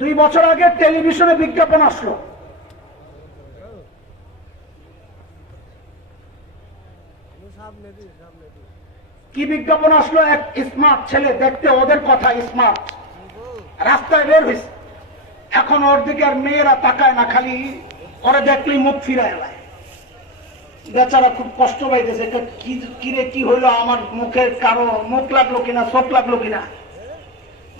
2 বছর আগে টেলিভিশনে বিজ্ঞাপন আসলো, কি বিজ্ঞাপন আসলো? এক স্মার্ট ছেলে, দেখতে ওদের কথা স্মার্ট, রাস্তায় বের হয়েছে। এখন ওর দিকে আর মেয়েরা তাকায় না, খালি ওরা দেখলেই মুখ ফিরায় এলায়। বেচারা খুব কষ্ট পাইতেছে, কিরে কি হইলো, আমার মুখে কারো মুখ লাগলো কিনা, চোখ লাগলো কিনা।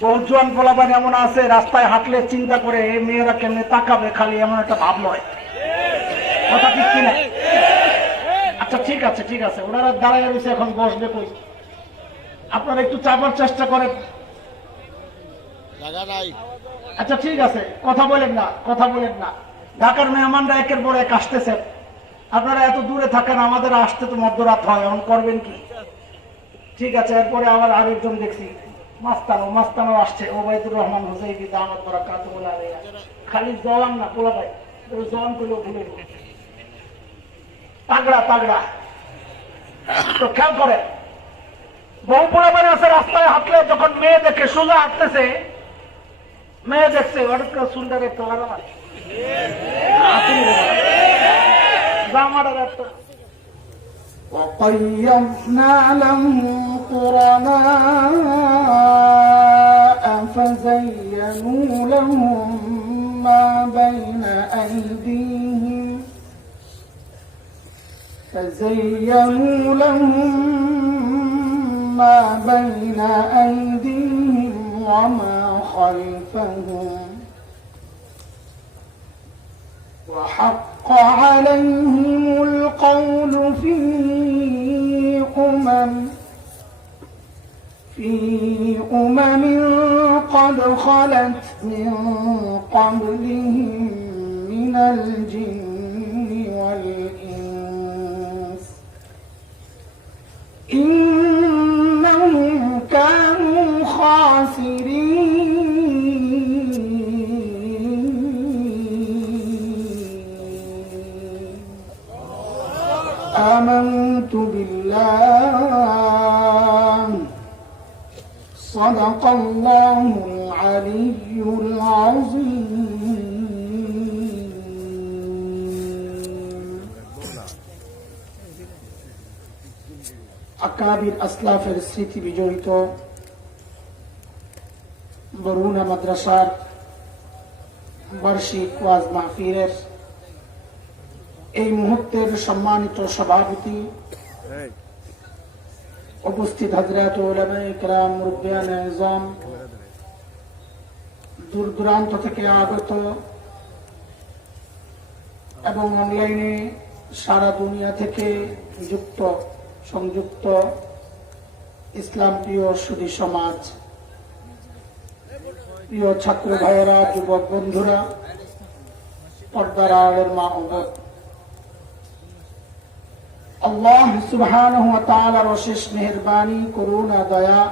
বহু জোয়ান পোলাপান এমন আছে, রাস্তায় হাঁটলে চিন্তা করে এই মেয়েরা কেমনে তাকাবে, খালি এমন একটা ভাব লয়। কথা ঠিক কিনা? আচ্ছা ঠিক আছে ঠিক আছে, ওনারা দাঁড়ায় রয়েছে, এখন বসবে কই? আপনারা একটু চাপার চেষ্টা করেন। আচ্ছা ঠিক আছে, কথা বলেন না, কথা বলেন না। ঢাকার মেহমানরা একের পর এক আসতেছেন, আপনারা এত দূরে থাকেন, আমাদের আসতে তো মধ্যরাত হয়, এখন করবেন কি? ঠিক আছে, এরপরে আবার আরেকজন দেখছি, মাস্তানো আসছে, ওবায়দুর রহমান হুসাইবি দামাত বারাকাতুহু আলাইহি। খালি জওয়ান না, পোলা ভাই, জওয়ান করলেও ভুলে তাগড়া তাগড়া। তো খেয়াল করে, বহু পোলাপান আছে রাস্তায় হাঁটলে যখন মেয়ে দেখে, সোজা হাঁটতেছে, মেয়ে দেখছে ওটা সুন্দর একটা জামাটার একটা। وقيضنا لهم قرناء فزينوا لهم ما بين أيديهم وما خلفهم وحق عليهم القول في أمم قد خلت من قبلهم من الجن والإنس إنهم كانوا خاسرين. آمنت بالله صدق الله العلي العظيم. আকাবির আসলাফের স্মৃতি বিজড়িত বরুণা মাদ্রাসার বার্ষিক ওয়াজ মাহফিলের এই মুহূর্তের সম্মানিত সভাপতি, উপস্থিত হযরত উলামায়ে কেরাম, মুরব্বিয়ানে আযম, দূর দূরান্ত থেকে আগত এবং অনলাইনে সারা দুনিয়া থেকে সংযুক্ত ইসলাম প্রিয় সুধী সমাজ, প্রিয় ছাত্র ভাইয়েরা, যুবক বন্ধুরা, পর্দার আড়ালের মা ও বোন, আল্লাহ সুবহানাহু ওয়া তাআলার অশেষ মেহেরবানি, করুণা, দয়া,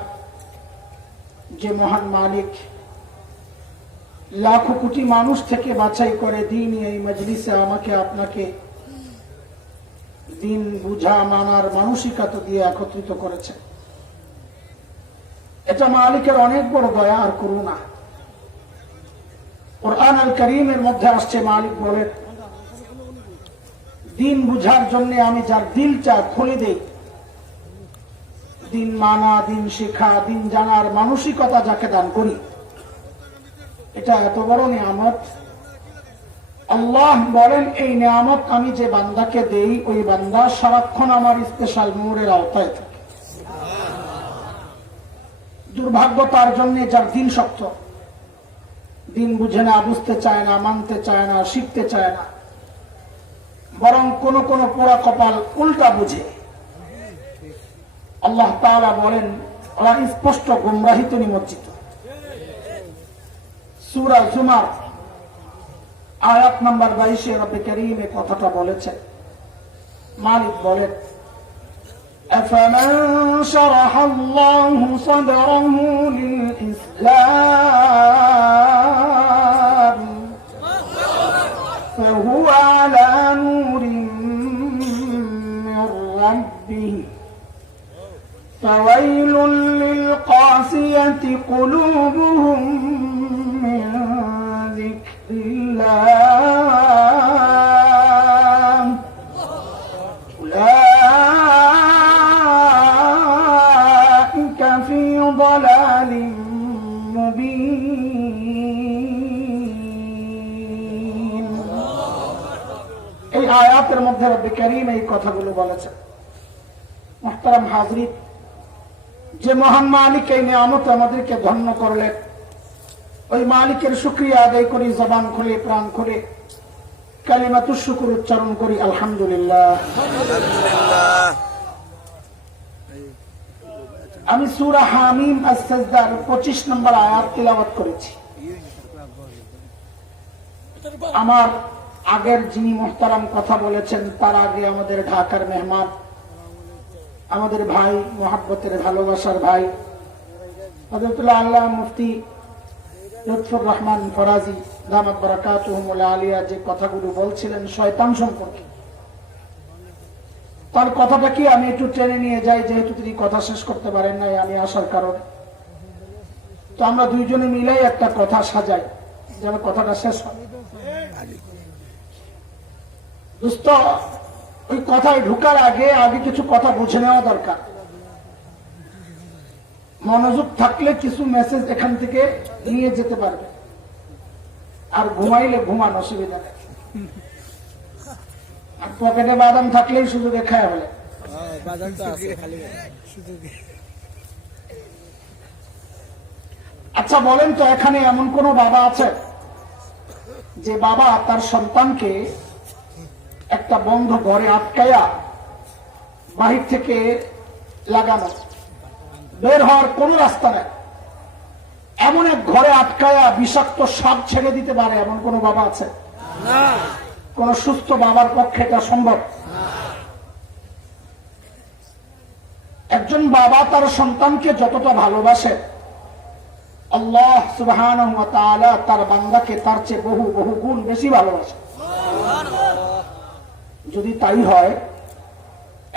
যে মহান মালিক লাখো কোটি মানুষ থেকে বাছাই করে দিন এই মজলিসে আমাকে আপনাকে দিন বুঝা মানার মানসিকতা দিয়ে একত্রিত করেছে, এটা মালিকের অনেক বড় দয়া আর করুণা। কুরআন আল কারীমের মধ্যে আসছে, মালিক বলেন, দিন বুঝার জন্য আমি যার দিল চাই খুলে দেই, দিন মানা, দিন শেখা, দিন জানার মানসিকতা যাকে দান করি, এটা এত বড় নিয়ামত। আল্লাহ বলেন, এই নিয়ামত আমি যে বান্দাকে দেই, ওই বান্দা সারাক্ষণ আমার স্পেশাল নূরের আওতায় থাকে। দুর্ভাগ্য তার জন্য যার দিন শক্ত, দিন বুঝে না, বুঝতে চায় না, মানতে চায় না, শিখতে চায় না, বরং কোন কোন পোড়া কপাল উল্টা বুঝে। আল্লাহ তাআলা বলেন, ওরা স্পষ্ট গুমরাহিতে নিমজ্জিত। সূরা জুমার আয়াত নাম্বার 22 রব্বে কারীম এই কথাটা বলেছেন। মালিক বলেন, আফামান শারাহা আল্লাহু সাদরাহু লিল ইসলাম ফাহুয়া আলা নূরিন মির রাব্বিহি ফাওয়াইলুল লিল কাসিয়াতি কুলুবুহুম মিন এই আয়াতের মধ্যে রব্বুল কারীম এই কথাগুলো বলেছেন। মুহতারাম হাজরিন, যে মহান মালিক এই নিয়ামত আমাদেরকে ধন্য করলেন, ওই মালিকের শুকরিয়া আদায় করি, জবান খুলে প্রাণ খুলে কালিমাতুশ শুকর উচ্চারণ করি, আলহামদুলিল্লাহ। আমি সূরা হামিম আস-সাজদার 25 নম্বর আয়াত তিলাওয়াত করেছি। আমার আগের যিনি মুহতারাম কথা বলেছেন, তার আগে আমাদের ঢাকার মেহমান, আমাদের ভাই, মহাব্বতের ভালোবাসার ভাই হযরতুল্লাহ আল্লাহ মুফতি লুৎফুর রহমান ফরাজি দামাত বারাকাতুহুল আলিয়া যে কথাগুলো বলছিলেন শয়তান সম্পর্কে, তার কথাটা কি আমি একটু টেনে নিয়ে যাই, যেহেতু তিনি কথা শেষ করতে পারেন নাই আমি আসার কারণে। তো আমরা দুইজনে মিলেই একটা কথা সাজাই যেন কথাটা শেষ হয়। দোস্ত, ওই কথায় ঢুকার আগে কিছু কথা বুঝে নেওয়া দরকার। মনোযোগ থাকলে কিছু মেসেজ এখান থেকে নিয়ে যেতে পারবে, আর ঘুমাইলে ঘুমান, অসুবিধা নেই। আর পকেটে বাদাম থাকলেই সুযোগে খায় বলে। আচ্ছা বলেন তো, এখানে এমন কোন বাবা আছে যে বাবা তার সন্তানকে একটা বন্ধ ঘরে আটকায়া বাহির থেকে লাগানো, বের হওয়ার কোন রাস্তা নেই, এমন এক ঘরে আটকায়া বিষাক্ত সাপ ছেড়ে দিতে পারে এমন কোন বাবা আছে? কোন সুস্থ বাবার পক্ষে এটা সম্ভব? একজন বাবা তার সন্তানকে যতটা ভালোবাসে, আল্লাহ সুবহানাহু ওয়া তাআলা তার বান্দাকে তার চেয়ে বহু বহু গুণ বেশি ভালোবাসে। যদি তাই হয়,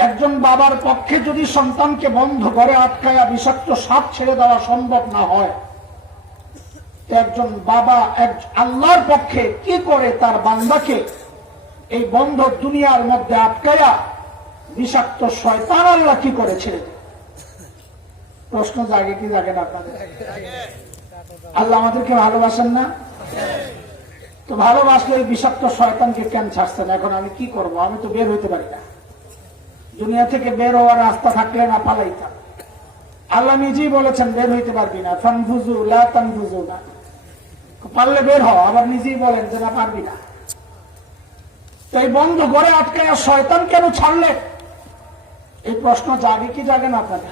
একজন বাবার পক্ষে যদি সন্তানকে বন্ধ করে আটকায়া বিষাক্ত সাপ ছেড়ে দেওয়া সম্ভব না হয়, একজন বাবা আল্লাহর পক্ষে কি করে তার বান্দাকে এই বন্ধ দুনিয়ার মধ্যে আটকায়া বিষাক্ত শয়তান আল্লাহ কি করে ছেড়ে দেয়? প্রশ্ন জাগে কি জাগে না আপনাদের? আল্লাহ আমাদেরকে ভালোবাসেন না? তো ভালোবাসলে এই বিষাক্ত শয়তানকে কেন ছাড়ছেন? এখন আমি কি করব? আমি তো বের হইতে পারি না। দুনিয়া থেকে বের হওয়ার রাস্তা থাকলে না পালাইতাম। আল্লাহ নিজেই বলেছেন বের হইতে পারবি না, ফানফুজু লা তানফুজু না, পারলে বের হও, আবার নিজেই বলেন যে না পারবি না। তো এই বন্ধ ঘরে আটকায় শয়তান কেন ছাড়লে? এই প্রশ্ন জাগে কি জাগে না আপনাদের?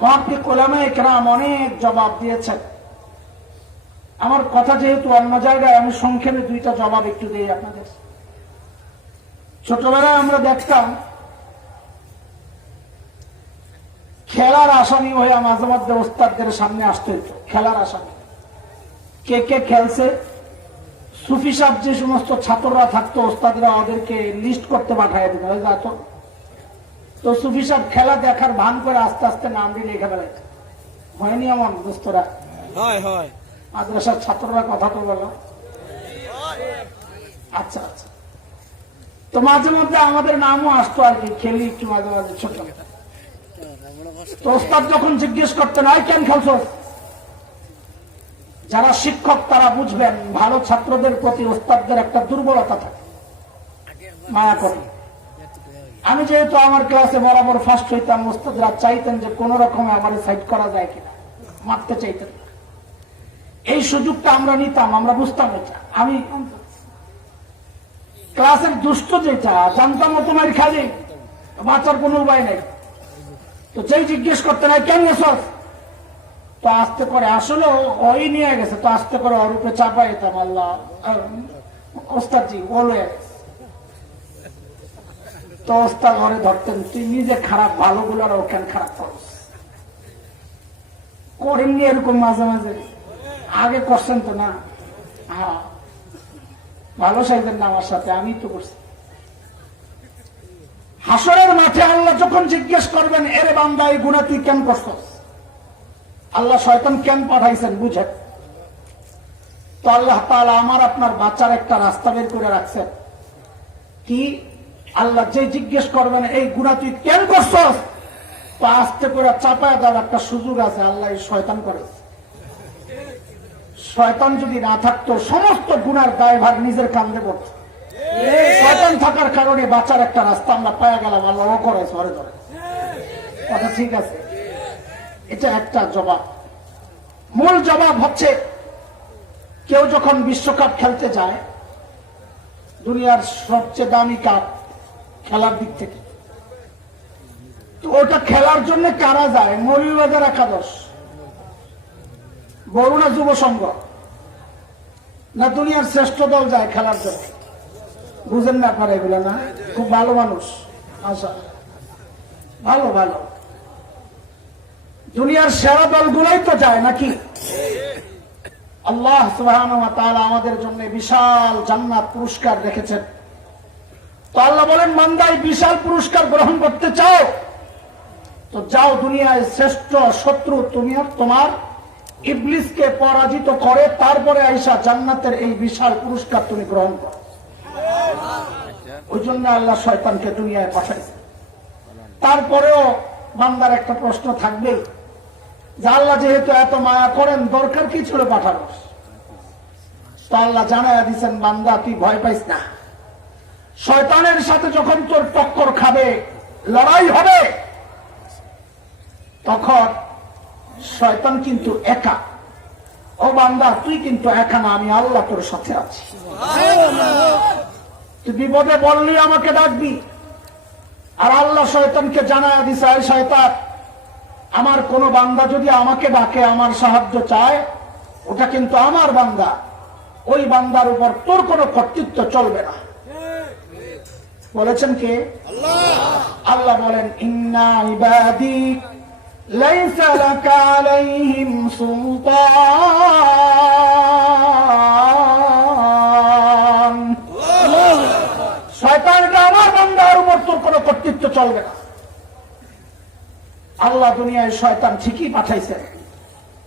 মুহাক্কিক উলামায়ে কেরাম অনেক জবাব দিয়েছেন। আমার কথা যেহেতু অন্য জায়গায়, আমি সংক্ষেপে দুইটা জবাব একটু দিই আপনাদের। ছোটবেলায় আমরা দেখতাম খেলার আসামি হয়ে মাঝে মধ্যে ওস্তাদদের সামনে আসতে হতো। খেলার আসামি কে কে খেলছে, সুফি সাহেব যে সমস্ত ছাত্ররা থাকতো ওস্তাদরা ওদেরকে লিস্ট করতে পাঠায় দিত। তো সুফি সাহেব খেলা দেখার ভান করে আস্তে আস্তে নাম দিয়ে লিখে বেড়াইত। হয়নি এমন দোস্তরা? মাদ্রাসার ছাত্ররা কথা তো বলো। আচ্ছা আচ্ছা, তো মাঝে মধ্যে আমাদের নামও আসতো আর কি, খেলি একটু মাঝে মাঝে ছোট। তো ওস্তাদ যখন জিজ্ঞেস করতেন আই কেন খেলছো, যারা শিক্ষক তারা বুঝবেন ভালো ছাত্রদের প্রতি ওস্তাদদের একটা দুর্বলতা থাকে, মায়া করে। আমি যেহেতু আমার ক্লাসে বরাবর ফার্স্ট হইতাম, ওস্তাদরা চাইতেন যে কোন রকমে আমার সাইড করা যায় কিনা, মারতে চাইতেন। এই সুযোগটা আমরা নিতাম, আমরা বুঝতাম এটা। আমি ক্লাসের দুষ্ট যেটা জানতাম ও তোমার খালি বাঁচার কোন উপায় নেই। তো যেই জিজ্ঞেস করতে নাই কেন গেছস, তো আস্তে করে আসলে ওই নিয়ে গেছে, তো আস্তে করে ওর উপরে চাপা যেতাম। আল্লাহ ওস্তাদজি বলে, তো ওস্তাদ ঘরে ধরতেন, তুই নিজে খারাপ, ভালো গুলার ওখানে খারাপ করস। করেননি এরকম মাঝে মাঝে? আগে করছেন তো না? হ্যাঁ, ভালো সাইজের না আমার সাথে, আমি তো করছি। হাসরের মাঠে আল্লাহ যখন জিজ্ঞেস করবেন, এরে বান্দা এই গুনাহ তুই কেন করছস, আল্লাহ শয়তান কেন পাঠাইছেন বুঝেন। তো আল্লাহ তাআলা আমার আপনার বাঁচার একটা রাস্তা বের করে রাখছেন। কি? আল্লাহ যে জিজ্ঞেস করবেন এই গুনাহ তুই কেন করছস, তো আস্তে করে চাপায় দেওয়ার একটা সুযোগ আছে। আল্লাহ শয়তান করেছে। শয়তান যদি না থাকতো সমস্ত গুনার দায়ভার নিজের কাঁধে পড়ত। শয়তান থাকার কারণে বাঁচার একটা রাস্তা আমরা পাওয়া গেলাম, আল্লাহ করে ধরে ধরে। কথা ঠিক আছে? এটা একটা জবাব। মূল জবাব হচ্ছে, কেউ যখন বিশ্বকাপ খেলতে যায়, দুনিয়ার সবচেয়ে দামি কাপ খেলার দিক থেকে, তো ওটা খেলার জন্য কারা যায়? মৌলভীবাজার একাদশ, বরুণা যুব সংঘ, না দুনিয়ার শ্রেষ্ঠ দল যায় খেলার জন্য? বুঝেন না আপনারা এগুলো? না, খুব ভালো মানুষ, আচ্ছা ভালো ভালো, দুনিয়ার সেরা দলগুলোই তো যায় নাকি? আল্লাহ সুবহানাহু ওয়া তাআলা আমাদের জন্য বিশাল জান্নাত পুরস্কার রেখেছেন। তো আল্লাহ বলেন, বান্দাই বিশাল পুরস্কার গ্রহণ করতে চাও তো যাও, দুনিয়ায় শ্রেষ্ঠ শত্রু তুমি আর তোমার ইবলিসকে পরাজিত করে তারপরে আইসা জান্নাতের এই বিশাল পুরস্কার তুমি গ্রহণ করো। ওই জন্য আল্লাহ শয়তানকে দুনিয়ায় পাঠাইছে। তারপরেও বান্দার একটা প্রশ্ন থাকবে যে আল্লাহ যেহেতু এত মায়া করেন, দরকার কি ছিল পাঠানো? তো আল্লাহ জানায়া দিচ্ছেন, বান্দা তুই ভয় পাইস না, শয়তানের সাথে যখন তোর টক্কর খাবে, লড়াই হবে, তখন শয়তান কিন্তু একা। ও বান্দা, তুই কিন্তু একা না, আমি আল্লাহ তোর সাথে আছি। তুই বিপদে বললি আমাকে ডাকবি। আর আল্লাহ শয়তানকে জানায়া দিছে, এই শয়তান, আমার কোন বান্দা যদি আমাকে ডাকে, আমার সাহায্য চায়, ওটা কিন্তু আমার বান্দা, ওই বান্দার উপর তোর কোনো কর্তৃত্ব চলবে না। বলেছেন কে? আল্লাহ বলেন, ইন্না ইবাদি লাইসা লাকা আলাইহিম সুলতান। শয়তানটা আমার বান্দার উপর তোর কোনো কর্তৃত্ব চলবে না। আল্লাহ দুনিয়ায় শয়তান ঠিকই পাঠাইছে,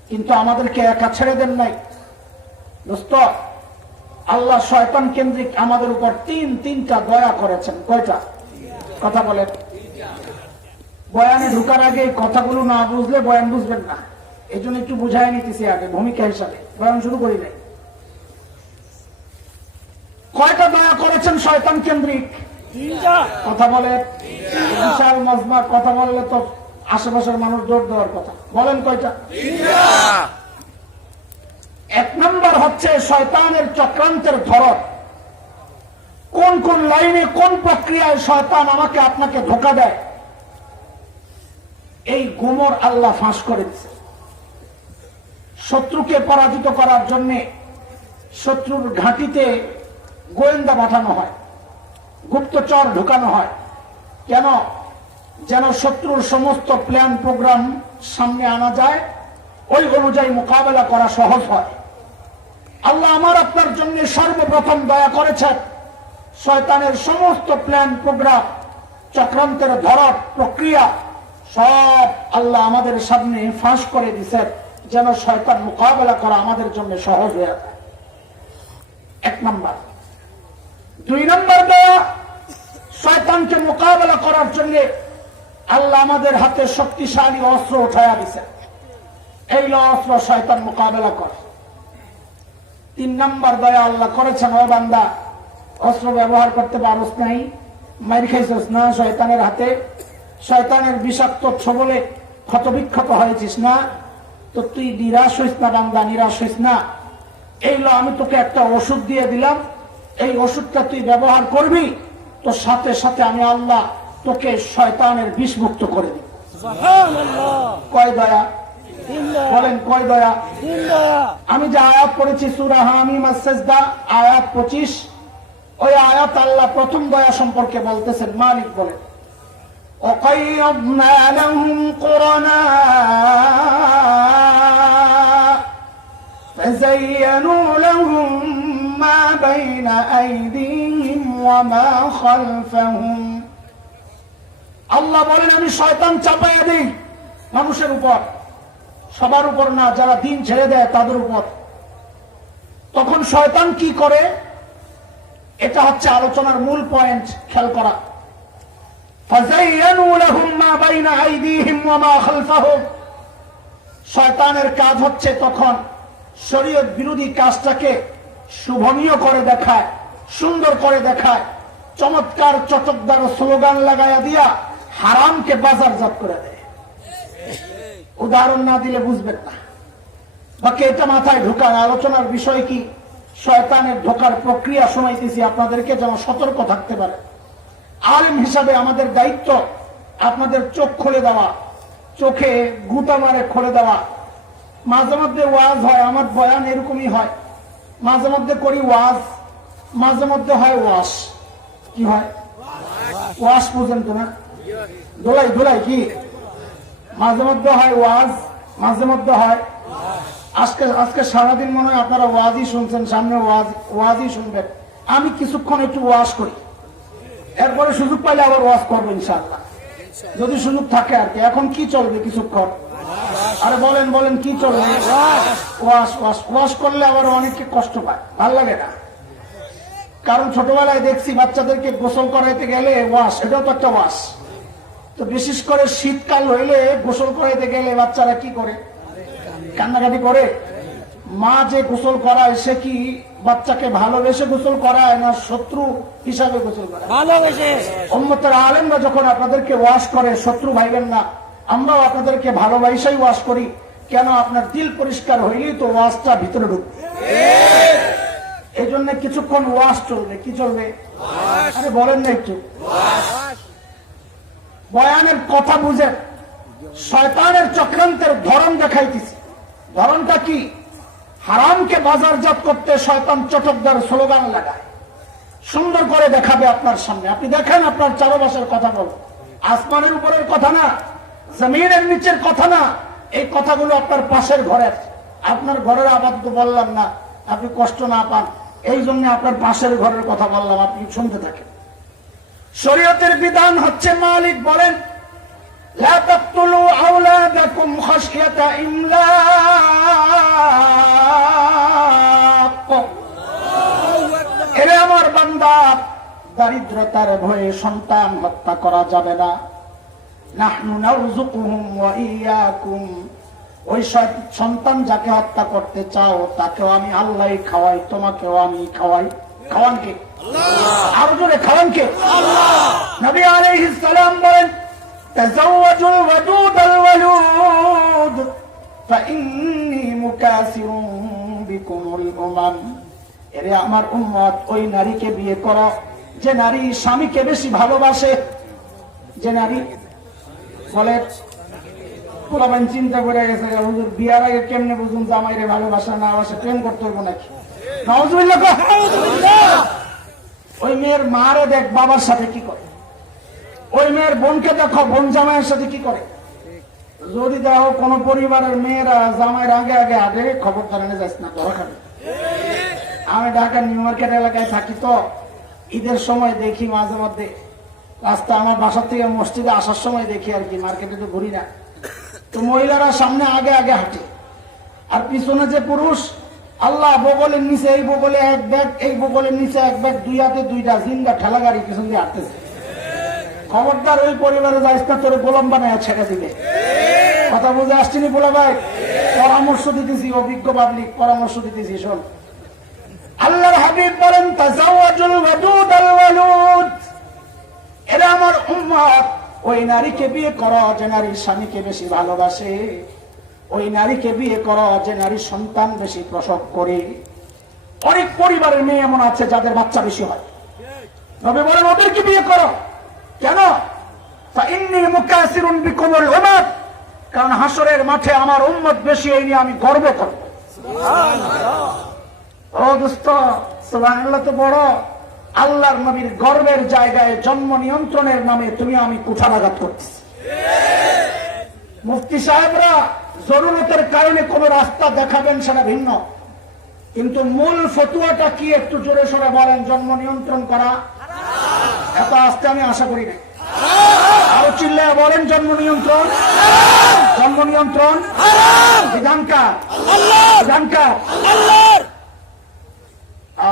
কিন্তু আমাদেরকে একা ছেড়ে দেন নাই। দোস্ত, আল্লাহ শয়তান কেন্দ্রিক আমাদের উপর তিনটা দয়া করেছেন। কয়টা? কথা বলেন। বয়ানে ঢুকার আগে এই কথাগুলো না বুঝলে বয়ান বুঝবেন না, এই জন্য একটু বুঝাই নিতেছি আগে ভূমিকা হিসাবে, বয়ান শুরু করি নাই। কয়টা দয়া করেছেন শয়তান কেন্দ্রিক? কথা বলেন। বিশাল মজমা, কথা বললে তো আশেপাশের মানুষ জোর দেওয়ার কথা। বলেন কয়টা? এক নম্বর হচ্ছে শয়তানের চক্রান্তের ধরন। কোন কোন লাইনে, কোন প্রক্রিয়ায় শয়তান আমাকে আপনাকে ধোঁকা দেয়, এই গোমর আল্লাহ ফাঁস করে দিচ্ছে। শত্রুকে পরাজিত করার জন্য শত্রুর ঘাঁটিতে গোয়েন্দা পাঠানো হয়, গুপ্তচর ঢুকানো হয়। কেন? যেন শত্রুর সমস্ত প্ল্যান প্রোগ্রাম সামনে আনা যায়, ওই অনুযায়ী মোকাবেলা করা সহজ হয়। আল্লাহ আমার আপনার জন্য সর্বপ্রথম দয়া করেছেন, শয়তানের সমস্ত প্ল্যান প্রোগ্রাম, চক্রান্তের ধরন, প্রক্রিয়া সব আল্লাহ আমাদের সামনে ফাঁস করে দিচ্ছেন, যেন শয়তান মোকাবেলা করা আমাদের জন্য সহজ হয়ে যায়। এক নম্বর। দুই নম্বর দয়া, শয়তানকে মোকাবেলা করার জন্য আল্লাহ আমাদের হাতে শক্তিশালী অস্ত্র উঠাইয়া দিচ্ছেন, এই অস্ত্র শয়তান মোকাবেলা করে। তিন নম্বর দয়া আল্লাহ করেছেন, ও বান্দা, অস্ত্র ব্যবহার করতে পারস নাই, মাইর খাইছিস না শয়তানের হাতে, শয়তানের বিষাক্ত ছবলে ক্ষতবিক্ষত হয়েছিস না, তো তুই নিরাশ হইস না বান্দা, নিরাশ হইস না। এইগুলো আমি তোকে একটা ওষুধ দিয়ে দিলাম, এই ওষুধটা তুই ব্যবহার করবি, তো সাথে সাথে আমি আল্লাহ তোকে শয়তানের বিষমুক্ত করে দিব। কয় দয়া? বলেন কয় দয়া? আমি যে আয়াত পড়েছি সূরা হামিম আস-সাজদা আয়াত 25, ওই আয়াত আল্লাহ প্রথম দয়া সম্পর্কে বলতেছেন। মালিক বলেন, وَقَيَّضْنَا لَهُمْ قُرَنَاءَ فَزَيَّنُوا لَهُم مَّا بَيْنَ أَيْدِيهِمْ وَمَا خَلْفَهُمْ। আল্লাহ বলেন, আমি শয়তান চাপাইয়া দিই মানুষের উপর, সবার উপর না, যারা দিন ছেড়ে দেয় তাদের উপর। তখন শয়তান কি করে, এটা হচ্ছে আলোচনার মূল পয়েন্ট, খেয়াল করা। فَزَيَّنُوا لَهُم مَّا بَيْنَ أَيْدِيهِمْ وَمَا خَلْفَهُمْ। শয়তানের কাজ হচ্ছে তখন শরীয়ত বিরোধী কাজটাকে শুভনীয় করে দেখায়, সুন্দর করে দেখায়, চমৎকার চটকদার স্লোগান লাগাইয়া দিয়া হারামকে বাজারজাত করে দেয়। উদাহরণ না দিলে বুঝবেন না। বাকি এটা মাথায় ঢোকার আলোচনার বিষয় কি, শয়তানের ঢোকার প্রক্রিয়া শোনাইতেছি আপনাদেরকে, যেন সতর্ক থাকতে পারে। আলেম হিসাবে আমাদের দায়িত্ব আপনাদের চোখ খুলে দেওয়া, চোখে গুতা মারে খুলে দেওয়া। মাঝে মধ্যে ওয়াজ হয়, আমার বয়ান এরকমই হয়, মাঝে মধ্যে করি ওয়াজ, মাঝে মধ্যে হয় ওয়াশ। কি হয়? ওয়াশ পর্যন্ত না, দোলাই দোলাই কি, মাঝে মধ্যে হয় ওয়াজ, মাঝে মধ্যে হয়। আজকে সারাদিন মনে হয় আপনারা ওয়াজই শুনছেন, সামনে ওয়াজই শুনবেন। আমি কিছুক্ষণ একটু ওয়াজ করি, এরপরে সুযোগ পাইলে আবার ওয়াজ করবো ইনশাআল্লাহ, যদি সুযোগ থাকে আর কি। এখন কি চলবে কিছুক্ষণ? আরে বলেন বলেন, কি চলবে? ওয়াজ ওয়াজ ওয়াজ করলে আবার অনেকে কষ্ট পায়, ভাল লাগে না। কারণ ছোটবেলায় দেখছি বাচ্চাদেরকে গোসল করাইতে গেলে ওয়াশ, এটাও তো একটা ওয়াশ। তো বিশেষ করে শীতকাল হইলে গোসল করাইতে গেলে বাচ্চারা কি করে? কান্নাকাটি করে। মা যে গোসল করায় সে কি বাচ্চাকে ভালোবেসে গোসল করায় না শত্রু হিসাবে গোসল করায়? ভালোবেসে। উম্মতের আলেমরা যখন আপনাদেরকে ওয়াশ করে শত্রু ভাইবেন না, আমরাও আপনাদেরকে ভালোবাসাই ওয়াশ করি। কেন? আপনার দিল পরিষ্কার হইলেই তো ওয়াশটা ভিতরে ঢুকবে। এই জন্য কিছুক্ষণ ওয়াশ চলবে। কি চলবে? আরে বলেন না একটু। বয়ানের কথা বুঝেন, শয়তানের চক্রান্তের ধরন দেখাইতেছি। ধরনটা কি? হারামকে বাজারজাত করতে শয়তান চটকদার স্লোগান লাগায়, সুন্দর করে দেখাবে আপনার সামনে। আপনি দেখেন, আপনার চারপাশের কথা বলুন, আসমানের উপরের কথা না, জমিনের নিচের কথা না, এই কথাগুলো আপনার পাশের ঘরের। আপনার ঘরের আপাতত বললাম না, আপনি কষ্ট না পান, এই জন্য আপনার পাশের ঘরের কথা বললাম, আপনি শুনতে থাকেন। শরীয়তের বিধান হচ্ছে, মালিক বলেন, লা তাকতুলু আওলাদাকুম খাশিয়াতা ইমলাক। এরে আমার বান্দা, দারিদ্রতার ভয়ে সন্তান হত্যা করা যাবে না। নাহনু নারযুকুহুম ওয়া ইয়াকুম। ওই সন্তান যাকে হত্যা করতে চাও তাকেও আমি আল্লাহই খাওয়াই, তোমাকেও আমি খাওয়াই। খাওয়ান কে? আরো জোরে খাওয়ান কে? নবী আলাইহিস সালাম বলেন, তাযাওয়াজুল ওয়াদুদাল ওয়ালুদ ফাইন্নী মুকাসিরুম বিকুমুল উমাম। এরে আমার উম্মত, ওই নারীকে বিয়ে করো যে নারী স্বামীকে বেশি ভালোবাসে। যে নারী বলে, পুরাবান চিন্তা করে গেছে, হুজুর বিয়ার আগে কেমনে বুঝুন জামাইরে ভালোবাসা না বাসা, প্রেম করতে হইব নাকি? নাউজুবিল্লাহ। ওই মেয়ের মারে দেখ বাবার সাথে কি করে, ওই মেয়ের বোনকে দেখো বোন জামাইয়ের সাথে কি করে। যদি দেখো কোন পরিবারের মেয়েরা জামাইয়ের আগে আগে আগে খবর জানানো যাস না, ধরা খাবে। আমি ঢাকা নিউ মার্কেট এলাকায় থাকি, তো ঈদের সময় দেখি মাঝে মধ্যে রাস্তা, আমার বাসার থেকে মসজিদে আসার সময় দেখি আর কি, মার্কেটে তো ঘুরি না। তো মহিলারা সামনে আগে আগে হাঁটে, আর পিছনে যে পুরুষ, আল্লাহ বগলের নিচে এই বগলে এক ব্যাগ, এই বগলের নিচে এক ব্যাগ, দুই হাতে দুইটা জিঙ্গা ঠেলা গাড়ি পিছন দিয়ে হাঁটতেছে। খবরদার ওই পরিবারে যাইস না, তোরে গোলাম বানায় ছেড়ে দিবে। কথা বুঝে আসছিনি বলা ভাই? পরামর্শ দিতেছি, অভিজ্ঞ পাবলিক পরামর্শ দিতেছি, শোন। আল্লাহর হাবিব বলেন, তাযাওয়াজুল ওয়াদুদাল ওয়ালুদ। এরা আমার উম্মত, ওই নারীকে বিয়ে করো যে নারী স্বামীকে বেশি ভালোবাসে। ওই নারীকে বিয়ে করো যে নারী সন্তান বেশি প্রসব করে। অনেক পরিবারের মেয়ে এমন আছে যাদের বাচ্চা বেশি হয়, তবে বলেন ওদেরকে বিয়ে করো। কেন? ফাইন্নী মুকাসিরুন বিকুমুল উমাম। কারণ হাসরের মাঠে আমার উম্মত বেশি, এই নিয়ে আমি গর্ব করব। ও দোস্ত, সুবহানাল্লাহ তো বড়। আল্লাহর নবীর গর্বের জায়গায় জন্ম নিয়ন্ত্রণের নামে তুমি আমি কুঠারাঘাত করতেছি। মুফতি সাহেবরা জরুরতের কারণে কোন রাস্তা দেখাবেন সেটা ভিন্ন, কিন্তু মূল ফতুয়াটা কি একটু জোরে সরে বলেন। জন্ম নিয়ন্ত্রণ করা এত আস্তে আমি আশা করি না, আরো চিল্লায় বলেন জন্ম নিয়ন্ত্রণ। জন্ম নিয়ন্ত্রণ বিধানকার, বিধানকার।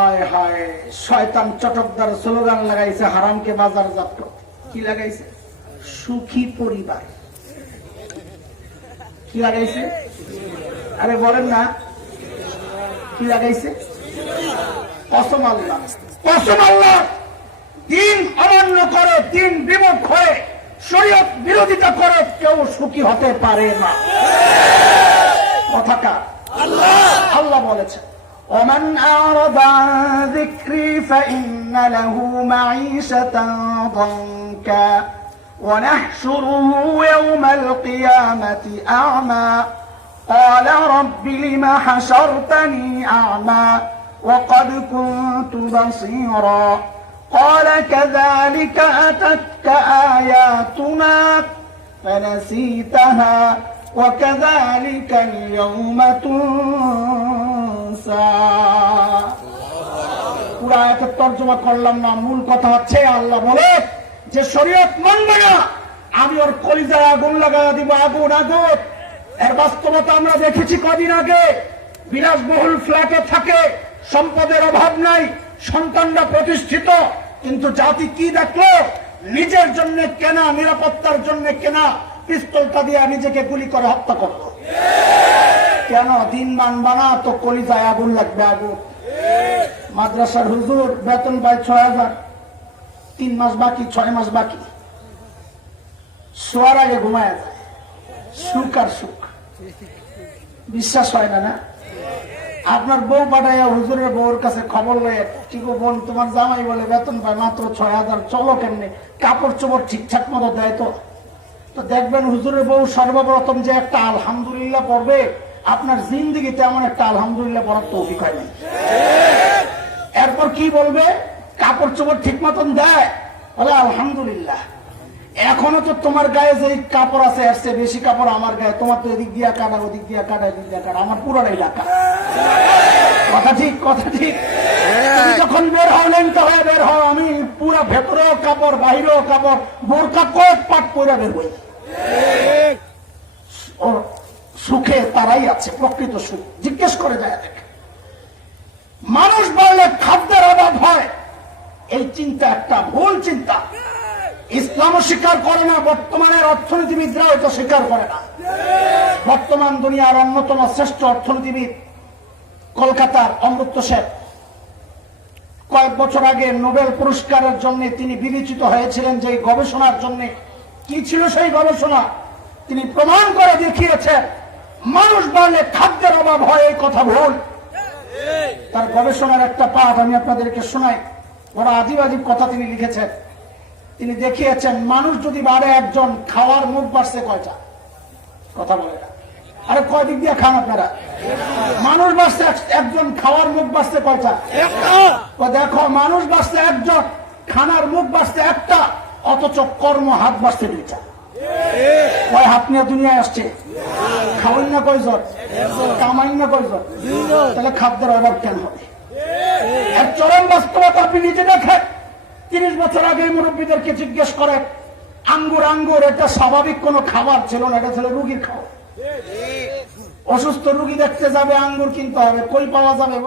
আয় হায়, শয়তান চটকদার স্লোগান লাগাইছে হারামকে বাজারজাত করতে। কি লাগাইছে? সুখী পরিবার। কি লাগাইছে? আরে বলেন না, কি লাগাইছে? কসম আল্লাহ, কসম আল্লাহ, দিন অমান্য করে, দিন বিমুখ হয়ে, শরীয়ত বিরোধিতা করে কেউ সুখী হতে পারে না। কথাটা আল্লাহ বলেছেন, ومن أعرض عن ذكري فإن له معيشة ضنكا ونحشره يوم القيامة أعمى قال رب لم حشرتني أعمى وقد كنت بصيرا قال كذلك أتتك آياتنا فنسيتها وكذلك اليوم تنسى। পুরা আয়াতের তরজমা করলাম না, মূল কথা হচ্ছে আল্লাহ বলে যে শরীয়ত মানবে না, আমি ওর কলিজায় আগুন লাগায় দিব, আগুন আগুন। এর বাস্তবতা আমরা দেখেছি কদিন আগে। বিলাসবহুল ফ্ল্যাটে থাকে, সম্পদের অভাব নাই, সন্তানরা প্রতিষ্ঠিত, কিন্তু জাতি কি দেখলো? নিজের জন্য কেনা, নিরাপত্তার জন্য কেনা পিস্তলটা দিয়ে নিজেকে গুলি করে হত্যা করলো। কেন? দিন মানবা না তো কলিজায় আগুন লাগবে, আগুন। মাদ্রাসার হুজুর বেতন পায় ৬,০০০, ৩ মাস বাকি, ৬ মাস বাকি, শোয়ার আগে ঘুমায় যায়। সুখ আর সুখ, বিশ্বাস হয় না? না, আপনার বউ পাঠাইয়া হুজুরের বউর কাছে খবর লয়ে, ঠিক বোন তোমার জামাই বলে বেতন পায় মাত্র ৬,০০০, চলো কেমনে? কাপড় চোপড় ঠিকঠাক মতো দেয় তো? তো দেখবেন হুজুরের বউ সর্বপ্রথম যে একটা আলহামদুলিল্লাহ পড়বে, আপনার জিন্দিগিতে এমন একটা আলহামদুলিল্লাহ পড়ার তৌফিক হয় নাই। এরপর কি বলবে? কাপড় চোপড় ঠিক মতন দেয়, বলে আলহামদুলিল্লাহ। এখনো তো তোমার গায়ে যে কাপড় আছে এর চেয়ে বেশি কাপড় আমার গায়ে, তোমার তো এদিক দিয়া কাটা, ওদিক দিয়া কাটা, এদিক দিয়া কাটা, আমার পুরোটাই ঢাকা। কথা ঠিক, কথা ঠিক। তুমি যখন বের হও, লেনটা হয়ে বের হও, আমি পুরা ভেতরেও কাপড়, বাহিরেও কাপড়, বোরকা কোট পাট পরে বের হই। সুখে তারাই আছে, প্রকৃত সুখ। জিজ্ঞেস করে যায় দেখে, মানুষ বললে খাদ্যের অভাব হয়, এই চিন্তা একটা ভুল চিন্তা। ইসলামও স্বীকার করে না, বর্তমানের অর্থনীতিবিদরাও এটা স্বীকার করে না। বর্তমান দুনিয়ার অন্যতম শ্রেষ্ঠ অর্থনীতিবিদ কলকাতার অমৃত সেন, কয়েক বছর আগে নোবেল পুরস্কারের জন্য তিনি বিবেচিত হয়েছিলেন যে গবেষণার জন্য। কি ছিল সেই গবেষণা? তিনি প্রমাণ করে দেখিয়েছেন মানুষ বললে খাদ্যের অভাব হয়, এই কথা ভুল। তার গবেষণার একটা পাঠ আমি আপনাদেরকে শোনাই, বড় আজীব আজীব কথা তিনি লিখেছেন। তিনি দেখিয়েছেন মানুষ যদি বাড়ে একজন, খাওয়ার মুখ বাড়ছে কয়টা? কথা বলে না, আরে কয় দিক দিয়ে খান আপনারা? মানুষ বাড়ছে একজন, খাওয়ার মুখ বাড়ছে কয়টা? দেখো, মানুষ বাড়ছে একজন, খানার মুখ বাড়ছে একটা, অথচ কর্ম হাত বাড়ছে 2টা। কয় হাত নিয়ে দুনিয়ায় আসছে? খাওয়াই না কয়জন, কামাই না কয়জন, তাহলে খাদ্যের অভাব কেন হবে? এক চরম বাস্তবতা আপনি নিজে দেখেন। 30 বছর আগে মুরব্বীদেরকে জিজ্ঞেস করে, আঙ্গুর আঙ্গুর এটা স্বাভাবিক কোন খাবার ছিল না, এটা ছিল রুগীর খাওয়া। অসুস্থ রুগী দেখতে যাবে, আঙ্গুর কিনতে হবে, কই পাওয়া যাবে?